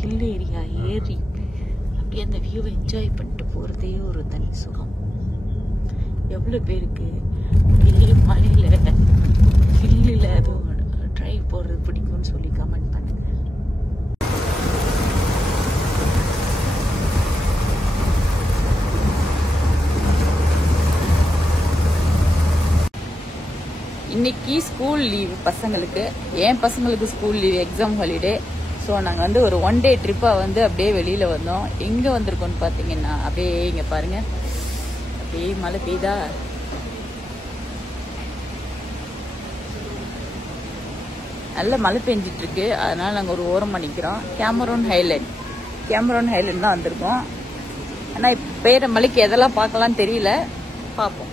Hill area ஏறி அப்படியே அந்த வியூவை என்ஜாய் பண்ணிட்டு போகிறதே ஒரு தனி சுகம். எவ்வளோ பேருக்கு வெளியே மலையில் ஹில்லில் அதுவும் ட்ரைவ் போகிறது பிடிக்கும்னு சொல்லி கமெண்ட் பண்ணுங்க. இன்னைக்கு ஸ்கூல் லீவ் பசங்களுக்கு, என் பசங்களுக்கு school leave, exam holiday. So நாங்கள் வந்து ஒரு 1 டே ட்ரிப்பாக வந்து அப்படியே வெளியில் வந்தோம். எங்கே வந்திருக்கோன்னு பார்த்தீங்கன்னா அப்படியே இங்கே பாருங்கள், அப்படியே மழை பெய்தா. நல்ல மழை பெஞ்சிட்ருக்கு, அதனால் நாங்கள் ஒரு ஓரமாக நிற்கிறோம். கேமரூன் ஹைலேண்ட் தான் வந்திருக்கோம். ஆனால் இப்போ பெய்கிற மழைக்கு எதெல்லாம் பார்க்கலான்னு தெரியல, பார்ப்போம்.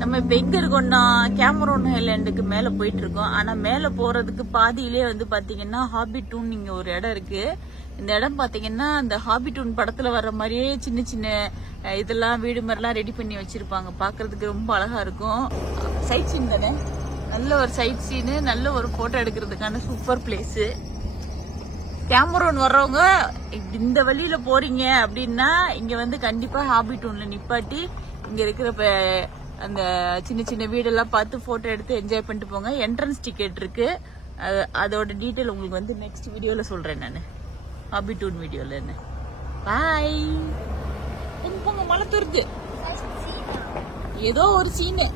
நம்ம இப்போ எங்க இருக்கோம்னா கேமரூன் ஹைலேண்டுக்கு மேல போயிட்டு இருக்கோம். ஆனா மேல போறதுக்கு பாதியிலே வந்து பாத்தீங்கன்னா ஹாபிட்டூன் இங்க ஒரு இடம் இருக்கு. இந்த இடம் பாத்தீங்கன்னா இந்த ஹாபிட்டூன் படத்துல வர்ற மாதிரியே சின்ன சின்ன இதெல்லாம் வீடு மாதிரிலாம் ரெடி பண்ணி வச்சிருப்பாங்க. பாக்குறதுக்கு ரொம்ப அழகா இருக்கும். சைட் சீன் தானே, நல்ல ஒரு சைட் சீனு, நல்ல ஒரு போட்டோ எடுக்கிறதுக்கான சூப்பர் பிளேஸ். கேமரூன் வர்றவங்க இந்த வழியில போறீங்க அப்படின்னா இங்க வந்து கண்டிப்பா ஹாபிட்டூன்ல நிப்பாட்டி இங்க இருக்கிற அந்த சின்ன சின்ன வீடெல்லாம் பார்த்து போட்டோ எடுத்து என்ஜாய் பண்ணிட்டு போங்க. என்ட்ரன்ஸ் டிக்கெட் இருக்கு, அதோட டீட்டெயில் உங்களுக்கு வந்து நெக்ஸ்ட் வீடியோல சொல்றேன் நான், ஹாபிட்டூன் வீடியோல. என்ன பாய். போங்க, மழை தருது, ஏதோ ஒரு சீனு.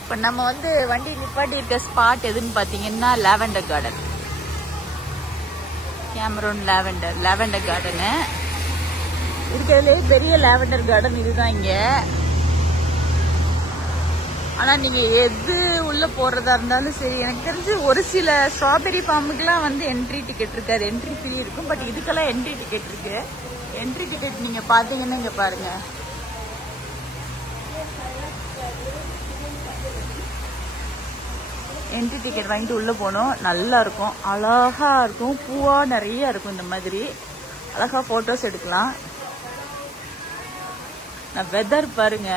இப்ப நம்ம வந்து வண்டி நிப்பாட்டி இருக்க ஸ்பாட் எதுன்னு பாத்தீங்கன்னா lavender garden, Cameron lavender garden. இருக்கிறதுலே பெரிய லாவெண்டர் கார்டன் இதுதான் இங்க. ஆனா நீங்க எது உள்ள போறதா இருந்தாலும் சரி, எனக்கு தெரிஞ்சு ஒரு சில ஸ்ட்ராபெரி ஃபார்முக்குலாம் வந்து என்ட்ரி டிக்கெட் இருக்காது, என்ட்ரி ஃப்ரீ இருக்கும். பட் இதுக்கெல்லாம் என்ட்ரி டிக்கெட் இருக்கு. என்ட்ரி டிக்கெட் நீங்க பாத்தீங்கன்னா இங்க பாருங்க, என்ட்ரி டிக்கெட் வாங்கிட்டு உள்ள போனோம். நல்லா இருக்கும், அழகா இருக்கும், பூவா நிறைய இருக்கும். இந்த மாதிரி அழகா போட்டோஸ் எடுக்கலாம். வெதர் பாருங்க,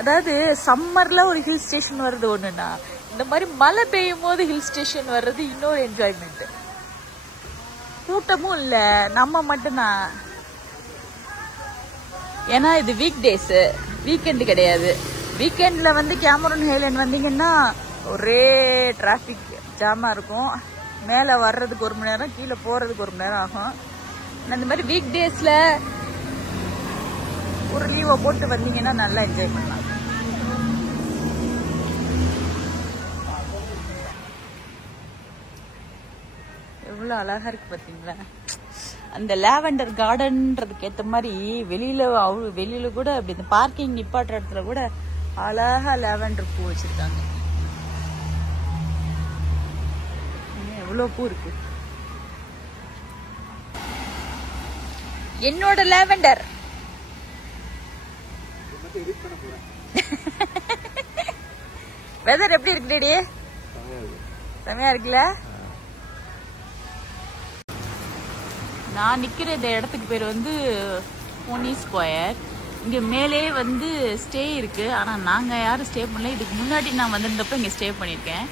அதாவது சம்மர்ல ஒரு ஹில் ஸ்டேஷன் வர்றது ஒண்ணுன்னா, இந்த மாதிரி மழை பெய்யும் போது ஹில் ஸ்டேஷன் வர்றது இன்னொரு என்ஜாய்மெண்ட். கூட்டமும் இல்ல, நம்ம மட்டும்தான். ஏன்னா இது வீக் டேஸ், வீக்கெண்ட் கிடையாது. வீக்கெண்ட்ல வந்து கேமரூன் ஹைலேண்ட் வந்தீங்கன்னா ஒரே டிராபிக் ஜாமா இருக்கும். மேல வர்றதுக்கு 1 மணி நேரம், கீழே போறதுக்கு 1 மணி நேரம் ஆகும். இந்த மாதிரி வீக் டேஸ்ல ஒரு லீவை போட்டு வந்தீங்கன்னா நல்லா என்ஜாய் பண்ணலாம். எவ்வளவு அழகா இருக்கு பாத்தீங்களா. அந்த லாவெண்டர் கார்டன்றதுக்கு ஏத்த மாதிரி வெளியில கூட அப்படி இந்த பார்க்கிங் நிப்பாட்டுற இடத்துல கூட அழகா லாவெண்டர் பூ வச்சிருக்காங்க. எவ்வளவு பூ இருக்கு. என்னோட லாவெண்டர் வெதர் எப்படி இருக்கு டேடி? செமையா இருக்குல்ல. நான் நிக்கிற இந்த இடத்துக்கு பேர் வந்து போனி ஸ்கொயர். இங்க மேலே வந்து ஸ்டே இருக்கு, ஆனா நாங்க யாரும் ஸ்டே பண்ணல. இதுக்கு முன்னாடி நான் வந்திருந்தப்ப இங்க ஸ்டே பண்ணிருக்கேன்.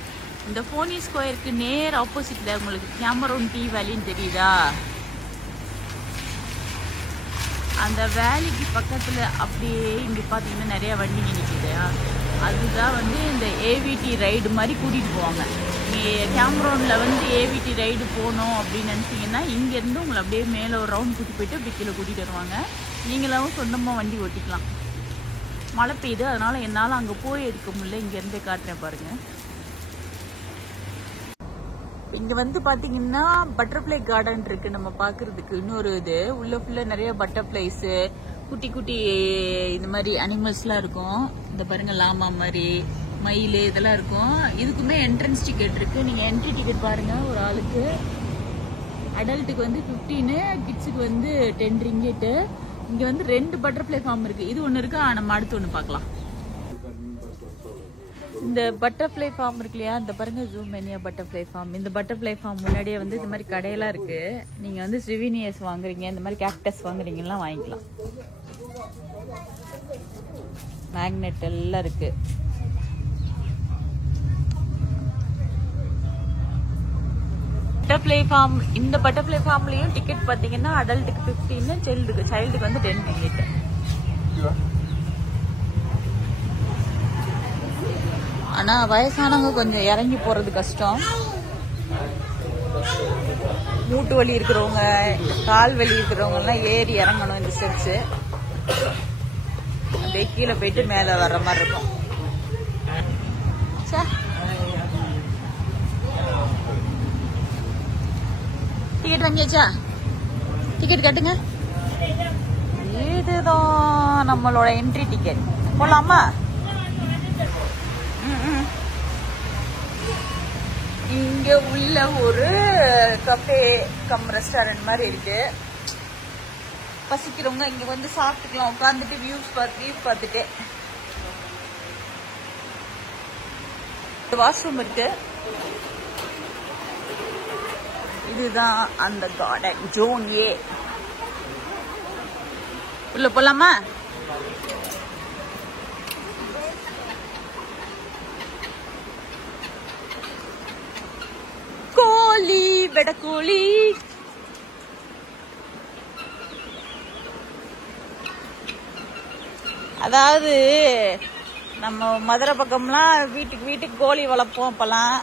இந்த போனி ஸ்கொயருக்கு நேர் ஆப்போசிட்ல உங்களுக்கு கேமரூன் டீ வேலின்னு தெரியுதா? அந்த வேலிக்கு பக்கத்துல அப்படியே இங்க பாத்தீங்கன்னா நிறைய வண்டிங்க நிக்குது. அதுதான் வந்து இந்த ஏவிடி ரைடு மாதிரி கூட்டிட்டு போவாங்க. நீங்க கேமரூன்ல வந்து ஏவிடி ரைடு போகணும் அப்படின்னு நினைச்சீங்கன்னா இங்க இருந்து உங்களை அப்படியே மேல ஒரு ரவுண்ட் கூட்டி போயிட்டு அப்படி கீழே கூட்டிட்டு வருவாங்க. நீங்களும் சொந்தமா வண்டி ஓட்டிக்கலாம். மழை பெய்யுது, அதனால என்னால அங்க போய் எடுக்க முடியல, இங்க இருந்தே காட்டுறேன் பாருங்க. இங்க வந்து பாத்தீங்கன்னா பட்டர்ஃப்ளை கார்டன் இருக்கு நம்ம பாக்குறதுக்கு. இன்னொரு இது உள்ள ஃபுல்லா நிறைய பட்டர்ஃப்ளைஸ், குட்டி குட்டி இந்த மாதிரி அனிமல்ஸ் எல்லாம் இருக்கும். இந்த பாருங்க, லாமா மாதிரி, மயில் இதெல்லாம் இருக்கும். இதுக்குமே என்ட்ரன்ஸ் டிக்கெட் இருக்கு. நீங்க என்ட்ரி டிக்கெட் பாருங்க. ஒரு ஆளுக்கு அடல்ட்டுக்கு வந்து 15, கிட்ஸுக்கு வந்து 10 ரிங்கெட். இங்க வந்து 2 பட்டர்ஃப்ளை ஃபார்ம் இருக்கு. இது ஒண்ணு இருக்கு, நம்ம அடுத்து ஒண்ணு பாக்கலாம். இந்த பட்டர்ஃப்ளை ஃபார்ம் இருக்கு இல்லையா, இந்த பாருங்க ஜூமேனியா பட்டர்ஃப்ளை ஃபார்ம். இந்த பட்டர்ஃப்ளை ஃபார்ம் முன்னாடியே வந்து இந்த மாதிரி கடையெல்லாம் இருக்கு. நீங்க வந்து சிவினியஸ் வாங்குறீங்க, இந்த மாதிரி கேக்டஸ் வாங்குறீங்கன்னா வாங்கிக்கலாம். மேக்னெட் எல்லாம் இருக்கு. பட்டர்ஃப்ளை ஃபார்ம், இந்த பட்டர்ஃப்ளை ஃபார்ம்லயும் டிக்கெட் பாத்தீங்கன்னா அடல்ட்டுக்கு 15, சைல்டுக்கு வந்து 10 டிக்கெட். ஆனா வயசானவங்க கொஞ்சம் இறங்கி போறது கஷ்டம். மூட்டு வலி இருக்கிறவங்க, கால் வலி இருக்கிறவங்க எல்லாம் ஏறி இறங்கணும் இந்த ஸ்டெப்ஸ். அப்படியே கீழே போயிட்டு மேல வர்ற மாதிரி இருக்கும். டிக்கெட் வாங்கியாச்சா? டிக்கெட் கட்டுங்க. இதுதான் நம்மளோட என்ட்ரி டிக்கெட். போலாமா? இங்க உள்ள ஒரு கஃபே கம் ரெஸ்டாரண்ட் மாதிரி இருக்கு. பசிக்கிறவங்க இங்க வந்து சாப்பிட்டுக்கலாம், உட்காந்துட்டு வியூ பார்த்துட்டு. வாஷ்ரூம் இருக்கு. இதுதான் அந்த கார்டன் ஜோன் ஏ. உள்ள போலாமா? கோழி வெடக்கோழி. அதாவது நம்ம மதுரை பக்கம்லாம் வீட்டுக்கு கோழி வளர்ப்போம். அப்பெல்லாம்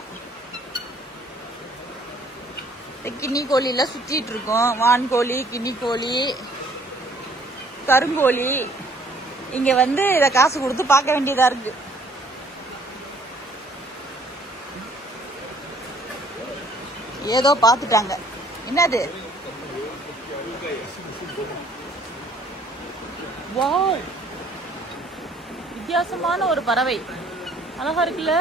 கின்னி கோழி எல்லாம் சுத்திட்டு இருக்கோம். வான்கோழி, கின்னி கோழி, கருங்கோழி. இங்க வந்து இத காசு கொடுத்து பார்க்க வேண்டியதா இருக்கு. ஏதோ பாத்துட்டாங்க. என்னது? வாவ், வித்தியாசமான ஒரு பறவை. அழகா இருக்குல்ல?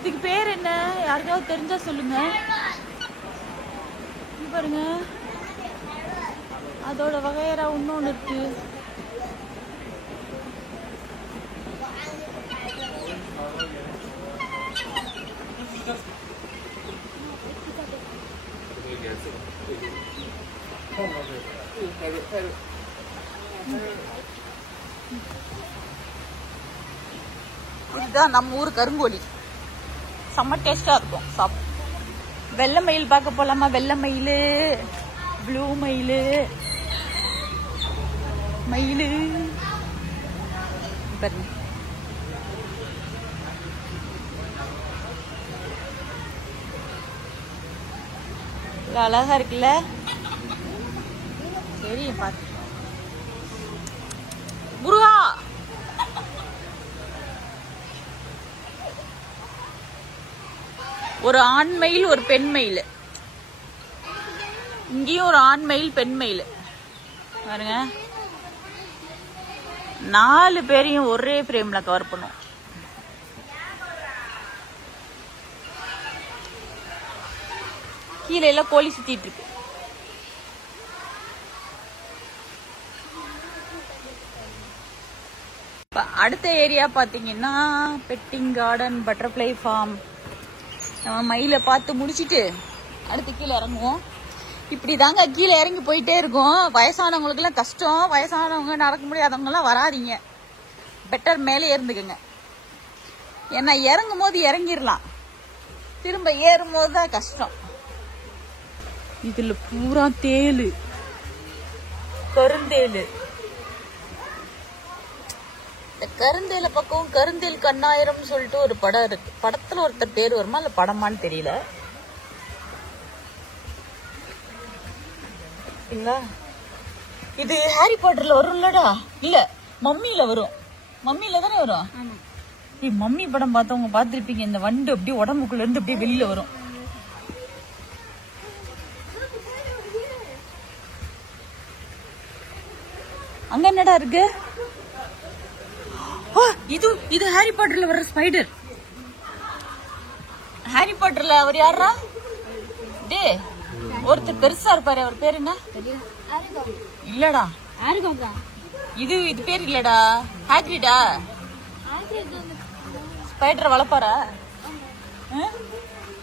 இதுக்கு பேர் என்ன? யாருக்காவது தெரிஞ்சா சொல்லுங்க. பாருங்க, அதோட வகையறா இன்னொன்னு இருக்கு. இதுதான் நம்ம ஊர் கருங்கோழி. செம்ம டேஸ்டா இருக்கும் சாப்பிட. வெள்ளை மயில் பார்க்க போலாமா? வெள்ளை மயில், ப்ளூ மயில், மயில் பாருங்க. அழகா இருக்குல்ல? சரி பாத்து. முருகா, ஒரு ஆண் மயில், ஒரு பெண் மயில். இங்கேயும் ஒரு ஆண் மயில், பெண் மயில். பாருங்க, 4 பேரையும் ஒரே பிரேம்ல கவர் பண்ணும். கீழே எல்லாம் கோழி சுத்திட்டு இருக்கு. அடுத்த ஏரியா பாத்தீங்கன்னா பெட்டிங் கார்டன், பட்டர்ஃப்ளை ஃபார்ம். நம்ம மயில பார்த்து முடிச்சிட்டு அடுத்து கீழே இறங்குவோம். இப்படிதாங்க கீழே இறங்கி போயிட்டே இருக்கும். வயசானவங்களுக்கு எல்லாம் கஷ்டம். வயசானவங்க, நடக்க முடியாதவங்க எல்லாம் வராதிங்க. பெட்டர் மேலே இருந்துக்குங்க. ஏன்னா இறங்கும் போது இறங்கிடலாம், திரும்ப ஏறும் போதுதான் கஷ்டம். இதுல பூரா தேலு, கருந்தேலு. இந்த கருந்தேல பக்கம் கருந்தேல் கண்ணாயிரம் சொல்லிட்டு ஒரு படம் இருக்கு. படத்துல ஒருத்தர் பேர் வருமா இல்ல படமான்னு தெரியல. இது ஹாரி பாட்டர்ல வரும்லடா? இல்ல, மம்மியில வரும். மம்மியில தானே வரும். மம்மி படம் பார்த்தவங்க பாத்திருப்பீங்க. இந்த வண்டு அப்படியே உடம்புக்குள்ள இருந்து அப்படியே வெளியில வரும். அங்க என்னடா இருக்கு? இது ஹாரி பாட்டர்ல வர்ற ஸ்பைடர். ஹாரி பாட்டர்ல அவர் யாரா? டே, ஒருத்தர் பெருசா இருப்பாரு, அவர் பேர் என்ன? இல்லடா, இது பேர் இல்லடா. ஹாக்ரிடா? ஸ்பைடரை வளர்ப்பாரா?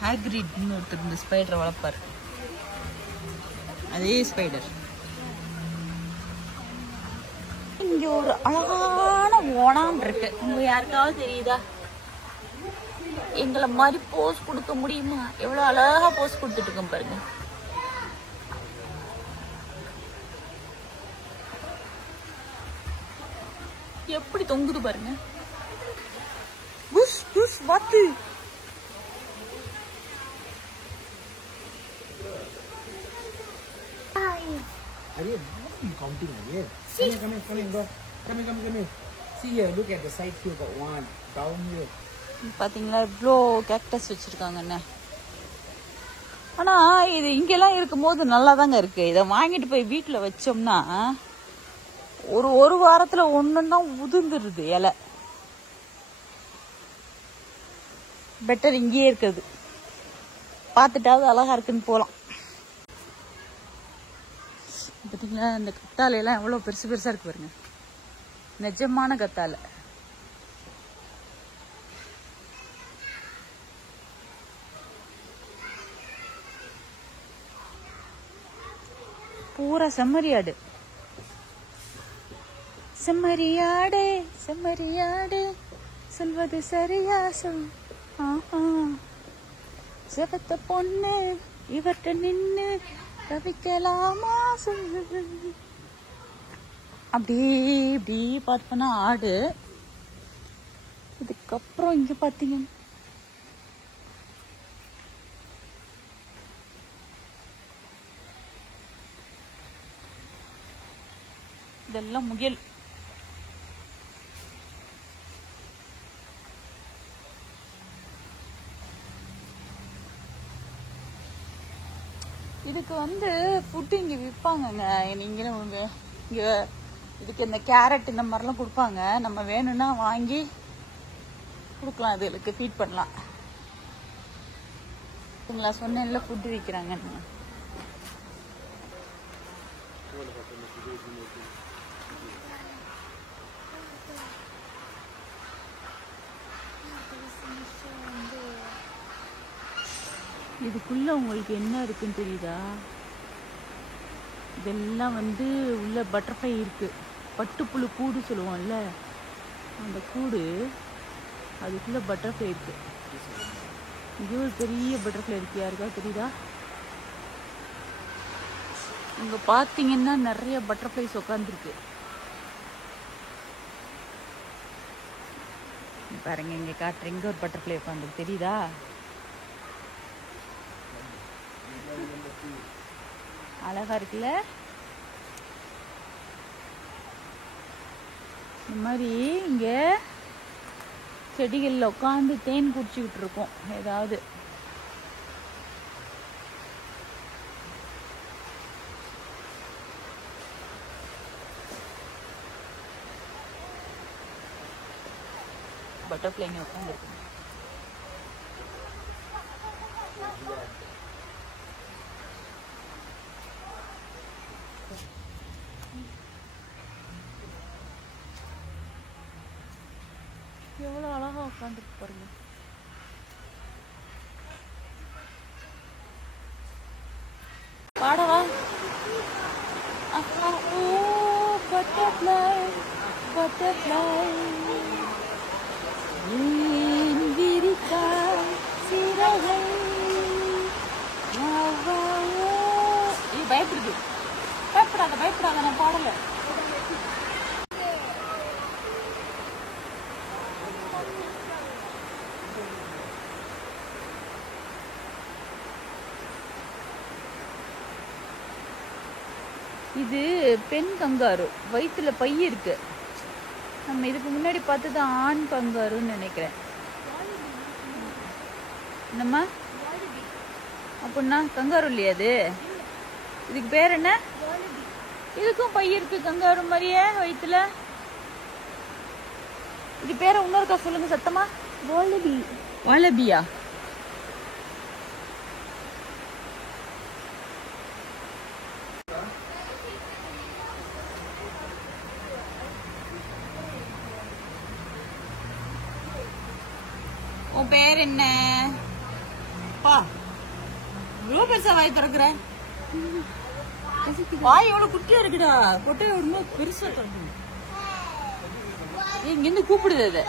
ஹாக்ரிட்னு ஒருத்தர் இந்த ஸ்பைடரை வளர்ப்பாரு. அதே ஸ்பைடர். இங்க ஒரு அழகான ஓணான் இருக்கு. உங்க யாருக்காவது தெரியுதா? எங்களை மாதிரி போஸ் கொடுக்க முடியுமா? எவ்வளவு அழகா போஸ் கொடுத்துட்டு இருக்கோம் பாருங்க. எப்படி தொங்குது பாருங்க. புஷ் புஷ் வாத்து. Are you counting again? Come here, go. Come here. See here, look at the side view. Got one down here. பாத்தீங்களா இவ்வளோ கேக்டஸ் வச்சிருக்காங்கன்னு. ஆனா இது இங்கெல்லாம் இருக்கும்போது நல்லா தாங்க இருக்கு. இதை வாங்கிட்டு போய் வீட்டுல வச்சோம்னா ஒரு வாரத்துல ஒண்ணுன்னா உதிர்ந்துருது இலை. பெட்டர் இங்கேயே இருக்குது. பார்த்துட்டாவது அழகா இருக்குன்னு போலாம். பார்த்தீங்களா இந்த கத்தாழையெல்லாம் எவ்வளோ பெருசு பெருசா இருக்கு பாருங்க. நிஜமான கத்தாழை. பூரா செம்மறியாடு. செம்மறியாடு செம்மறியாடு சொல்வது சரியா சொல். செவத்த பொண்ணு இவர்கிட்ட நின்னு தவிக்கலாமா சொல்லு. அப்படியே இப்படி பார்த்தோம்னா ஆடு. இதுக்கப்புறம் இங்க பாத்தீங்க இதெல்லாம் முயல். இதுக்கு ஃபுட்டு இங்க விற்பாங்கங்க. நீங்களும் இங்க இதுக்கு இந்த கேரட் இந்த மாதிரிலாம் கொடுப்பாங்க. நம்ம வேணும்னா வாங்கி கொடுக்கலாம். இதுக்கு ஃபீட் பண்ணலாம். சொன்னேன்ல ஃபுட்டு விற்கிறாங்க. இதுக்குள்ள உங்களுக்கு என்ன இருக்குன்னு தெரியுதா? இதெல்லாம் உள்ள பட்டர்ஃப்ளை இருக்கு. பட்டுப்புழு கூடு சொல்லுவோம்ல, அந்த கூடு. அதுக்குள்ள பட்டர்ஃப்ளை இருக்கு. இங்கே ஒரு பெரிய பட்டர்ஃப்ளை இருக்கு. யாருக்கா தெரியுதா? இங்க பாத்தீங்கன்னா நிறைய பட்டர்ஃப்ளைஸ் உட்காந்துருக்கு பாருங்க. இங்க காட்டுறேன். இங்க ஒரு பட்டர்ஃப்ளை உட்காந்துருக்கு. தெரியுதா? அழகா இருக்குல்ல? இந்த மாதிரி இங்க செடிகள்ல உட்காந்து தேன் குடிச்சுக்கிட்டு இருக்கோம். ஏதாவது பட்டர்ஃப்ளைங்க உட்காந்துருக்கு. எவ்வளவு அழகா உட்காந்துருக்கு பாருங்க. பாடவா? பட்டர்ஃப்ளை பட்டர்ஃப்ளை விரித்தாய் சிறகை. பயப்படுது. பயப்படாத பயப்படாத, நான் பாடல. இது பெண் கங்காரு. வயிற்றுல பை இருக்கு. நம்ம இதுக்கு முன்னாடி பார்த்தது ஆண் கங்காருன்னு நினைக்கிறேன். என்னம்மா அப்படின்னா கங்காரு இல்லையா அது? இதுக்கு பேர் என்ன? இதுக்கும் பை இருக்கு கங்காரு மாதிரியே வயிற்றுல. இது பேரை இன்னொருக்கா சொல்லுங்க சத்தமா. வாலபி. வாலபியா? உன் பேர் என்ன? பா இவ்வளவு பெருசா வாய் திறக்குற. வாய் எவ்வளவு குட்டியா இருக்குடா. கொட்டை எவ்வளவு பெருசா திறக்கு. இங்க இருந்து கூப்பிடுது அது.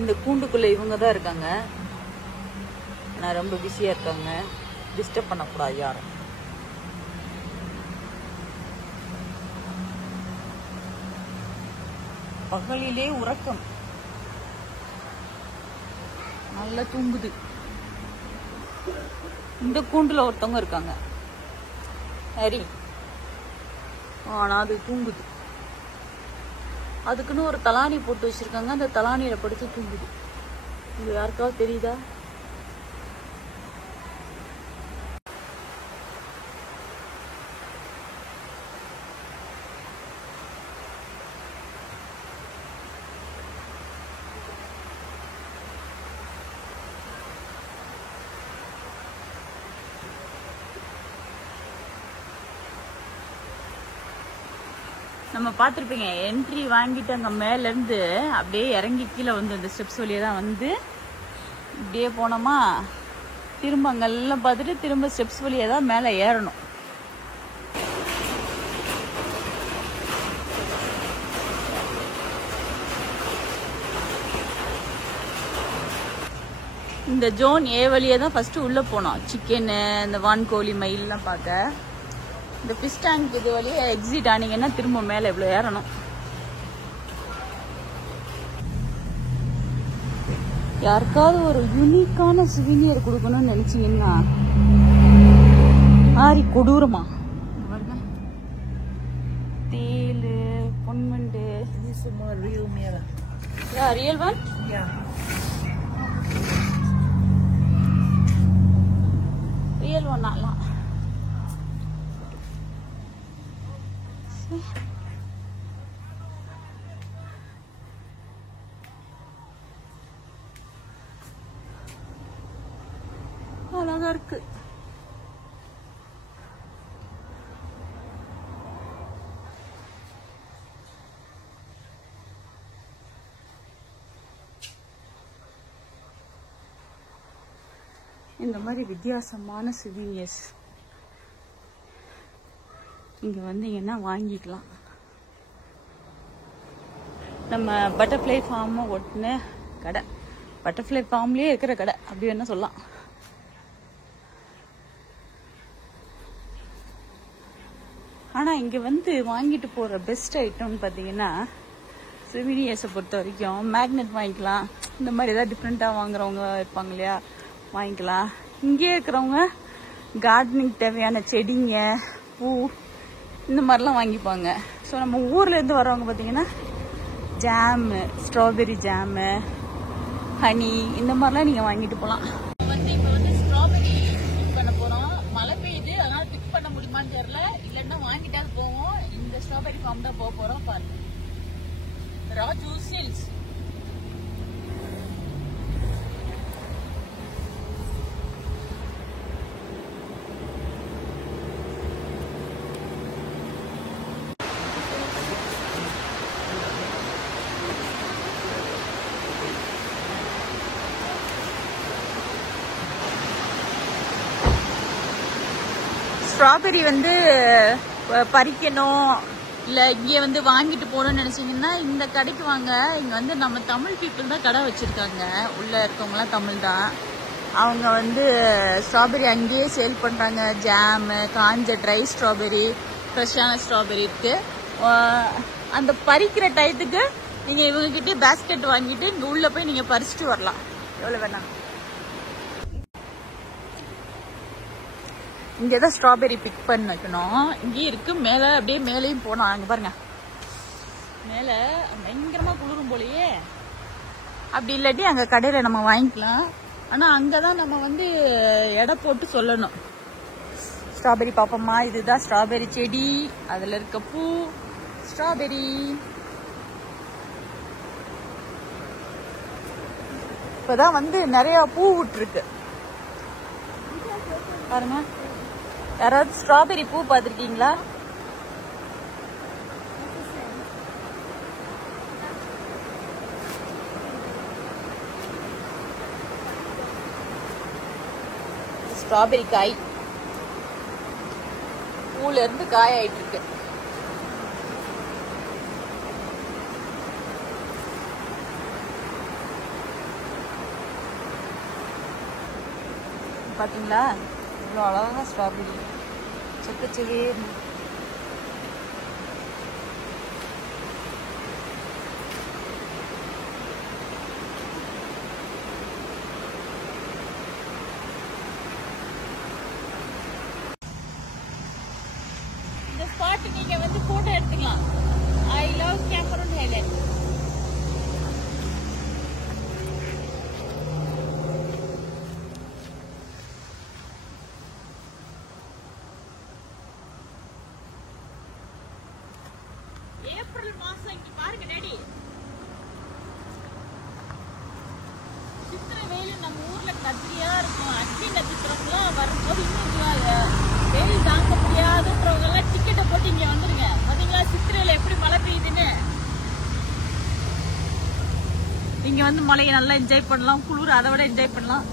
இந்த கூண்டுக்குள்ள இவங்கதான் இருக்காங்க. நான் ரொம்ப பிஸியா இருக்காங்க. டிஸ்டர்ப் பண்ணக்கூடாது யாரும். பகலிலே உறக்கம். நல்லா தூங்குது. இந்த கூண்டுல ஒருத்தவங்க இருக்காங்க. சரி, ஆனா அது தூங்குது. அதுக்குன்னு ஒரு தலானி போட்டு வச்சிருக்காங்க. அந்த தலானியில படுத்து தூங்குது. இது யாருக்காவது தெரியுதா? நம்ம பார்த்துருப்பீங்க, என்ட்ரி வாங்கிட்டு அங்கே மேலேருந்து அப்படியே இறங்கி கீழே வந்து அந்த ஸ்டெப்ஸ் வழியாக தான் வந்து இப்படியே போனோமா, திரும்ப அங்கெல்லாம் பார்த்துட்டு திரும்ப ஸ்டெப்ஸ் வழியாக தான் மேலே ஏறணும். இந்த ஜோன் ஏ வழியாக தான் ஃபஸ்ட்டு உள்ளே போனோம். சிக்கனு, இந்த வான்கோழி, மயிலெலாம் பார்க்க. இந்த ஃபிஷ் டேங்க் இது வழியா எக்ஸிட் ஆனீங்கன்னா திரும்ப மேலே இவ்வளோ ஏறணும். யாருக்காவது ஒரு யூனிக்கான சுவீனியர் கொடுக்கணும்னு நினைச்சீங்கன்னா ஆரி கொடூரமா தேலு, பொன்மண்டு. Real one. ரியல் ஒன் ஆகலாம். அழகா இருக்கு. இந்த மாதிரி வித்தியாசமான சுவீனியர்ஸ் இங்க வந்தீங்கன்னா வாங்கிக்கலாம். நம்ம பட்டர்ஃப்ளை ஃபார்ம் ஒட்டின கடை, பட்டர்ஃப்ளை ஃபார்ம்லயே இருக்கிற கடை அப்படி வேணா சொல்லலாம். ஆனா இங்க வந்து வாங்கிட்டு போற பெஸ்ட் ஐட்டம்னு பாத்தீங்கன்னா சுவீனியர்ஸை பொறுத்த வரைக்கும் மேக்னெட் வாங்கிக்கலாம். இந்த மாதிரி ஏதாவது டிஃப்ரெண்டா வாங்குறவங்க இருப்பாங்க இல்லையா, வாங்கிக்கலாம். இங்கே இருக்கிறவங்க கார்டனிங் தேவையான செடிங்க, பூ, இந்த மாதிரிலாம் வாங்கிப்பாங்க. ஸோ நம்ம ஊர்ல இருந்து வரவங்க பார்த்தீங்கன்னா ஜாமு, ஸ்ட்ராபெரி ஜாமு, ஹனி, இந்த மாதிரிலாம் நீங்கள் வாங்கிட்டு போகலாம். இப்போ வந்து ஸ்ட்ராபெரி பிக் பண்ண போகிறோம். மழை பெய்யுது, அதனால பிக் பண்ண முடியுமான்னு தெரியல. இல்லைன்னா வாங்கிட்டாவது போவோம். இந்த ஸ்ட்ராபெரி ஃபார்ம் தான் போக போகிறோம். பாருங்க, ராஜூ சில்ஸ். ஸ்ட்ராபெரி வந்து பறிக்கணும் இல்லை இங்கே வந்து வாங்கிட்டு போகணும்னு நினச்சிங்கன்னா இந்த கடைக்கு வாங்க. இங்கே வந்து நம்ம தமிழ் பீப்புள் தான் கடை வச்சுருக்காங்க. உள்ளே இருக்கவங்களாம் தமிழ் தான். அவங்க வந்து ஸ்ட்ராபெரி அங்கேயே சேல் பண்ணுறாங்க. ஜாமு, காஞ்ச ட்ரை ஸ்ட்ராபெரி, ஃப்ரெஷ்ஷான ஸ்ட்ராபெரி இருக்குது. அந்த பறிக்கிற டயத்துக்கு நீங்கள் இவங்ககிட்ட பேஸ்கெட் வாங்கிட்டு இங்கே உள்ளே போய் நீங்கள் பறிச்சுட்டு வரலாம். எவ்வளோ வேணாம். இங்கே தான் ஸ்ட்ராபெரி பிக் பண்ண வைக்கணும். இங்கேயும் இருக்கு. மேலே அப்படியே மேலேயும் போனோம். அங்கே பாருங்க, மேலே பயங்கரமாக குளிரும் போலையே. அப்படி இல்லாட்டி அங்கே கடையில் நம்ம வாங்கிக்கலாம். ஆனால் அங்கே தான் நம்ம வந்து எடை போட்டு சொல்லணும். ஸ்ட்ராபெரி பார்ப்போம்மா, இதுதான் ஸ்ட்ராபெரி செடி, அதில் இருக்க பூ ஸ்ட்ராபெரி. இப்போதான் வந்து நிறைய பூ விட்டுருக்கு பாருங்க. யாராவது ஸ்ட்ராபெரி பூ பார்த்துருக்கீங்களா? ஸ்ட்ராபெரி காய் பூல இருந்து காய் ஆயிட்டு இருக்கு. பாத்தீங்களா இவ்வளோ அழகா ஸ்ட்ராபெரி செக்கச்சவே. இந்த ஸ்பாட் நீங்க வந்து போட்டோ எடுத்துக்கலாம். I love Cameron highland. April மாசம் இங்க பாருங்க டாடி, சித்திரை வெயில் நம்ம ஊர்ல கத்திரியா இருக்கும். அக்னி நட்சத்திரம்லாம் வரும்போது இன்னும் வெயில் தாங்க முடியாதுன்றவங்க எல்லாம் டிக்கெட்டை போட்டு இங்க வந்துருங்க. பாத்தீங்களா சித்திரையில எப்படி மழை பெய்யுதுன்னு. இங்க வந்து மழையை நல்லா என்ஜாய் பண்ணலாம், குளிர் அதை விட என்ஜாய் பண்ணலாம்.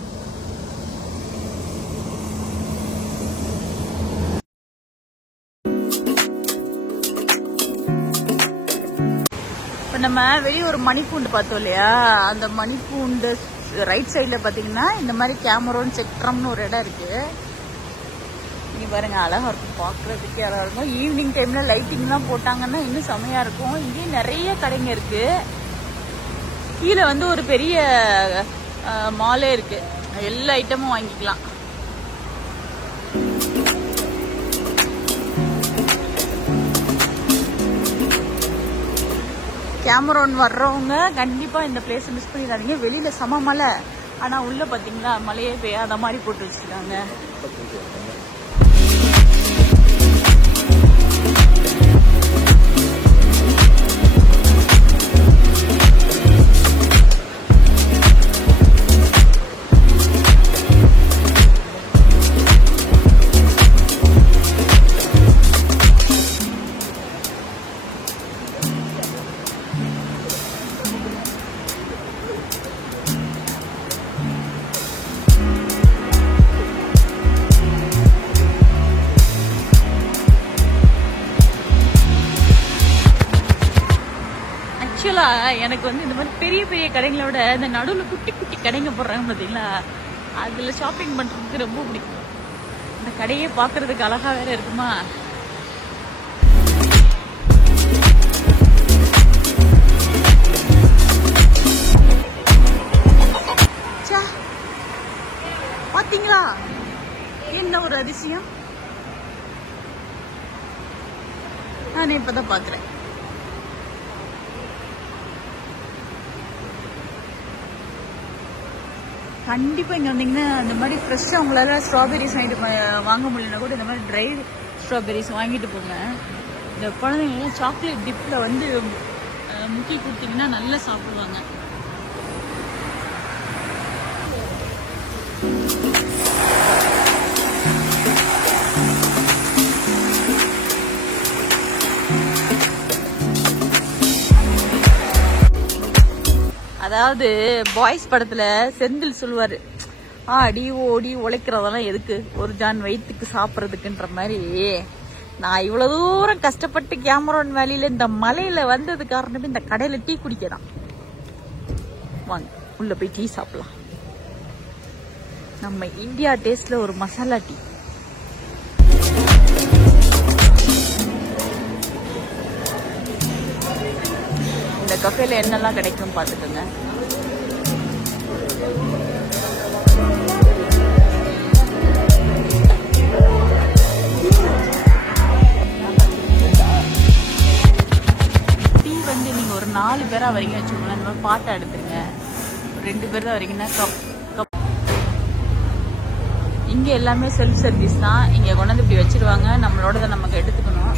நம்ம வெளியே ஒரு மணிப்பூண்டு பார்த்தோம் இல்லையா, அந்த மணிப்பூண்டு ரைட் சைட்ல பாத்தீங்கன்னா இந்த மாதிரி கேமரோன் செக்ட்ரம்னு ஒரு இடம் இருக்கு. நீங்க பாருங்க அழகா இருக்கும், பாக்குறதுக்கே அழகா இருக்கும். ஈவினிங் டைம்ல லைட்டிங் எல்லாம் போட்டாங்கன்னா இன்னும் செமையா இருக்கும். இங்கேயும் நிறைய கடைங்க இருக்கு. கீழே வந்து ஒரு பெரிய மாலே இருக்கு, எல்லா ஐட்டமும் வாங்கிக்கலாம். கேமரோன் வர்றவங்க கண்டிப்பா இந்த பிளேஸ் மிஸ் பண்ணிடாதீங்க. வெளியில சம மழை, ஆனா உள்ள பாத்தீங்களா மழையே பெய்யாத மாதிரி போட்டு வச்சிருக்காங்க. எனக்கு வந்து இந்த மாதிரி பெரிய பெரிய கடைங்களோட இந்த நடுவில் குட்டி குட்டி கடைங்க போடுறாங்க பாத்தீங்களா, அதுல ஷாப்பிங் பண்றதுக்கு ரொம்ப பிடிக்கும். இந்த கடையே பாக்குறதுக்கு அழகா வேற இருக்குமா. பாத்தீங்களா என்ன ஒரு அதிசயம், நான் இப்பதான் பாக்குறேன். கண்டிப்பா இங்க வந்தீங்கன்னா இந்த மாதிரி ஃப்ரெஷ்ஷா உங்களால ஸ்ட்ராபெரிஸ் வாங்க முடியலன்னா கூட இந்த மாதிரி ட்ரை ஸ்ட்ராபெரிஸ் வாங்கிட்டு போங்க. இந்த குழந்தைங்க சாக்லேட் டிப்ல வந்து முக்கி கொடுத்தீங்கன்னா நல்லா சாப்பிடுவாங்க. அதாவது பாய்ஸ் படத்துல செந்தில் சொல்லுவாரு, அடி ஓடி உழைக்கிறதெல்லாம் எதுக்கு, ஒரு ஜான் வயிற்றுக்கு சாப்பிட்றதுக்குன்ற மாதிரி. நான் இவ்வளவு தூரம் கஷ்டப்பட்டு கேமரோன் வேலியில இந்த மலையில வந்தது காரணமே இந்த கடையில டீ குடிக்கதான். வாங்க உள்ள போய் டீ சாப்பிடலாம். நம்ம இந்தியா டேஸ்ட்ல ஒரு மசாலா டீ. இந்த கஃபேல என்னெல்லாம் கிடைக்கும் பாத்துக்கோங்க. டீ வந்து நீங்க ஒரு 4 பேரா வரீங்க வச்சுக்கோங்களேன், இந்த மாதிரி பாட்டை எடுத்துருங்க. 2 பேர் தான் வரீங்கன்னா கப். இங்க எல்லாமே செல்ஃப் சர்வீஸ் தான். இங்க கொண்டாந்து இப்படி வச்சிருவாங்க, நம்மளோட நமக்கு எடுத்துக்கணும்.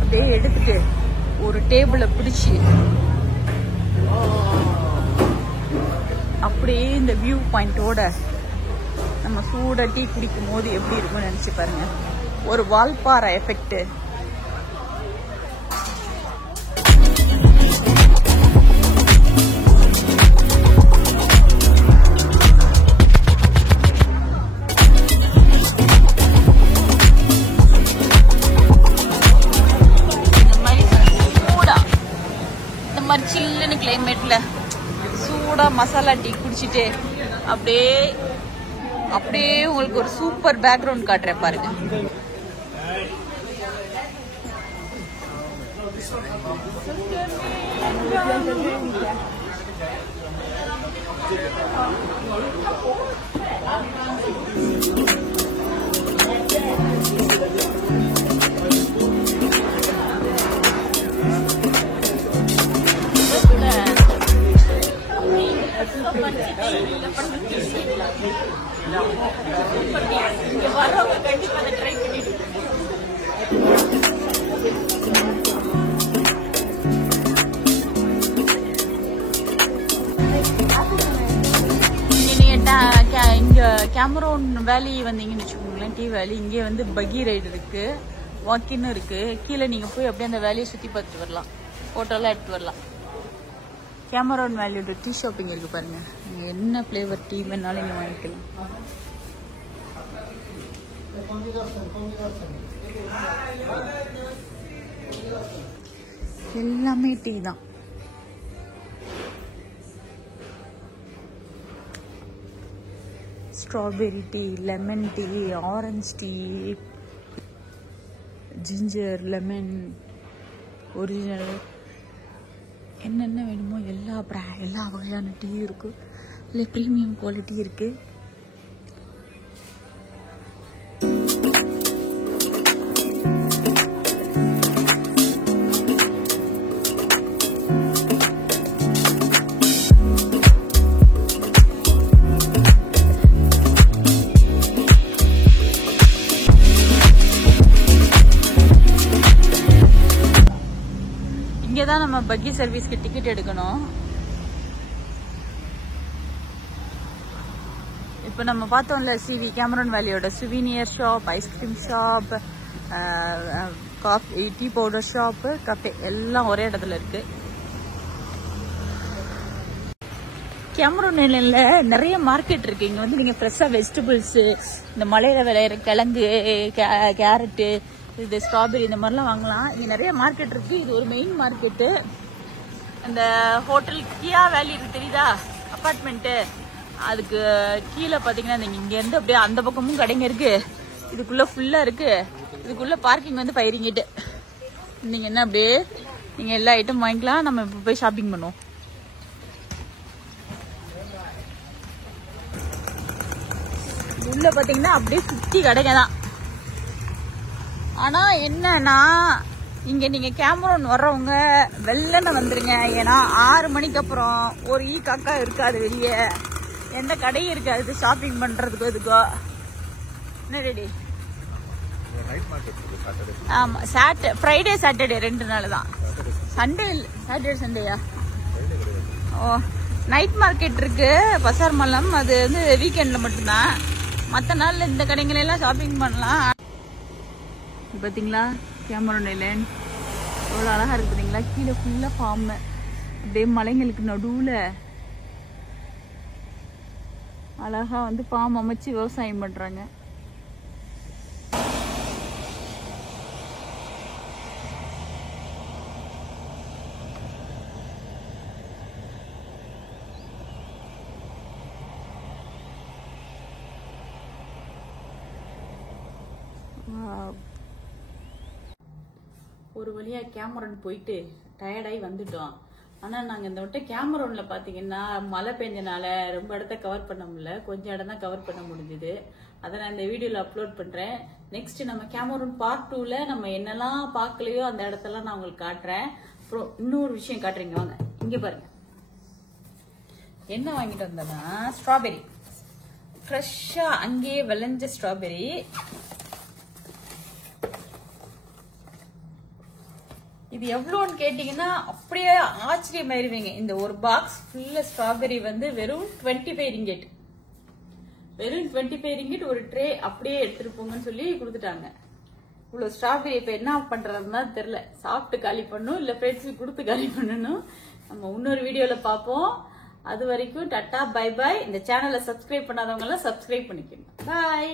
அப்படியே எடுத்துட்டு ஒரு டேபிளை பிடிச்சி அப்படியே இந்த வியூ பாயிண்டோட நம்ம சூட டீ குடிக்கும் போது எப்படி இருக்கும்னு நினைச்சு பாருங்க. ஒரு வால்பாறை எஃபெக்ட். சில்லுன்னு கிளைமேட்ல சூடா மசாலா டீ குடிச்சிட்டு அப்படியே உங்களுக்கு ஒரு சூப்பர் பேக்ரவுண்ட் காட்டுறேன் பாருங்க. இங்க கேமரோன் வேலி வந்தீங்கன்னு வச்சுக்கோங்களேன், டீ வேலி. இங்கே வந்து பகி ரைடு இருக்கு, வாக்கின்னு இருக்கு. கீழே நீங்க போய் அப்படியே அந்த வேலையை சுத்தி பார்த்துட்டு வரலாம், போட்டோலாம் எடுத்து வரலாம். கேமரோன் வேலியோட டீ ஷாப்பிங் இருக்கு பாருங்க. நீங்க என்ன ஃபிளேவர் டீ வேணாலும் நீங்க வாங்கிக்கலாம். எல்லாமே டீ தான். Strawberry tea, lemon tea, orange tea, ginger, lemon, original, என்னென்ன வேணுமோ எல்லா வகையான டீ இருக்கு. இல்லை ப்ரீமியம் குவாலிட்டி இருக்கு. இங்கதான் நம்ம பக்கி சர்வீஸ்க்கு டிக்கெட் எடுக்கணும். இப்ப நம்ம பார்த்தோம்ல சிவி கேமரோன் வேலியோட souvenir shop, ice cream shop, coffee, tea powder shop, cafe எல்லாம் ஒரே இடத்துல இருக்கு. கேமரோன்ல நிறைய மார்க்கெட் இருக்கு. இங்க வந்து நீங்க ஃப்ரெஷ்ஷா வெஜிடபிள்ஸ், இந்த மலையில விளையிற கிழங்கு, கேரட்டு, இது ஸ்ட்ராபெரி, இந்த மாதிரிலாம் வாங்கலாம். இங்க நிறைய மார்க்கெட் இருக்கு. இது ஒரு மெயின் மார்க்கெட்டு. இந்த ஹோட்டல் கியா வேலி இருக்கு தெரியுதா, அப்பார்ட்மெண்ட், அதுக்கு கீழே பாத்தீங்கன்னா இங்க இருந்து அப்படியே அந்த பக்கமும் கடைங்க இருக்கு. இதுக்குள்ள ஃபுல்லா இருக்கு. இதுக்குள்ள பார்க்கிங் வந்து 5 ringgit. நீங்க என்ன அப்படியே நீங்க எல்லா ஐட்டம் வாங்கிக்கலாம். நம்ம இப்ப போய் ஷாப்பிங் பண்ணுவோம். உள்ள பாத்தீங்கன்னா அப்படியே சுத்தி கடைங்க தான். ஆனா என்னன்னா இங்க நீங்க கேமரோன் வர்றவங்க வெள்ளன வந்துருங்க. ஏன்னா 6 மணிக்கு அப்புறம் ஒரு காக்கா இருக்காது, வெளியே எந்த கடையும் இருக்காது ஷாப்பிங் பண்றதுக்கோ இதுக்கோ. என்ன ரெடி? ஆமா, ஃப்ரைடே சாட்டர்டே 2 நாள் தான். சண்டேயா? ஓ, நைட் மார்க்கெட் இருக்கு பசார் மல்லம். அது வந்து வீக்கெண்ட்ல மட்டும்தான். மற்ற நாள்ல இந்த கடைங்களெல்லாம் ஷாப்பிங் பண்ணலாம். பாத்தீங்களா கேமரோன் ஐலாண்ட் எவ்வளவு அழகா இருக்கு பாத்தீங்களா? கீழே ஃபுல்லா ஃபார்ம், அப்படியே மலைங்களுக்கு நடுவுல அழகா வந்து ஃபார்ம் அமைச்சு விவசாயம் பண்றாங்க. ஒரு வழியா கேமரோன் போயிட்டு டயர்டாகி வந்துட்டோம். ஆனா நாங்க இந்த வட்டம் கேமரோன்ல பாத்தீங்கன்னா மழை பெஞ்சனால ரொம்ப இடத்த கவர் பண்ண முடியல, கொஞ்சம் இடம் தான் கவர் பண்ண முடிஞ்சது. அதை நான் இந்த வீடியோல அப்லோட் பண்றேன். நெக்ஸ்ட் நம்ம கேமரோன் பார்ட் 2ல நம்ம என்னெல்லாம் பார்க்கலையோ அந்த இடத்தெல்லாம் நான் உங்களுக்கு காட்டுறேன். அப்புறம் இன்னொரு விஷயம் காட்டுறீங்க வாங்க. இங்க பாருங்க என்ன வாங்கிட்டு வந்தேன்னா ஸ்ட்ராபெரி, ஃப்ரெஷ்ஷா அங்கேயே விளைஞ்ச ஸ்ட்ராபெரி. இது எவ்வளோன்னு கேட்டீங்கன்னா அப்படியே ஆச்சரியமாயிருவீங்க. இந்த ஒரு பாக்ஸ் ஃபுல்லா ஸ்ட்ராபெரி வந்து வெறும் 25 ringgit. வெறும் 25 ringgit ஒரு ட்ரே அப்படியே எடுத்துட்டு போங்கன்னு சொல்லி கொடுத்துட்டாங்க. இவ்வளவு ஸ்ட்ராபெரி இப்ப என்ன பண்றதுன்னு தெரியல. சாப்பிட்டு காலி பண்ணும், இல்ல ஃப்ரெண்ட்ஸுக்கு கொடுத்து காலி பண்ணணும். நம்ம இன்னொரு வீடியோல பார்ப்போம். அது வரைக்கும் டாடா, பை பாய். இந்த சேனலை சப்ஸ்கிரைப் பண்ணாதவங்க எல்லாம் சப்ஸ்கிரைப் பண்ணிக்கணும். பாய்.